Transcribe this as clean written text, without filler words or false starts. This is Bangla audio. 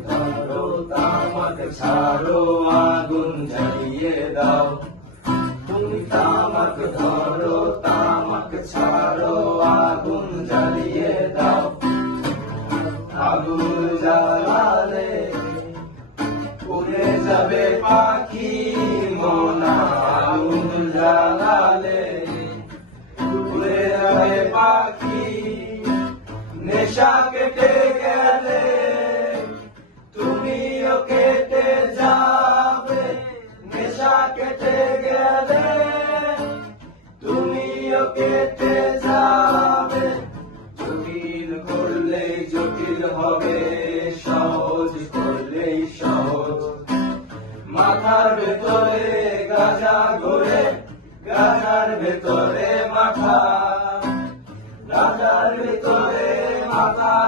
ধরো তামাক ছাড়ো আগুন জ্বালিয়ে দাও তুমি তামাক ধরো তামাক ছাড়ো আগুন জ্বালিয়ে দাও আগুন জ্বালালে উড়ে যাবে পাখি মনা আগুন জ্বালালে উড়ে যাবে পাখি নেশা কেটে গেলে তুমিও কেটে যাবে নেশা কেটে গেলে তুমিও কেটে যাবে জটিল করলেই জটিল হবে সহজ করলেই সহজ মাথার ভেতরে গাঁজা ঘোরে গাঁজার ভেতরে মাথা গাঁজার ভেতরে মাথা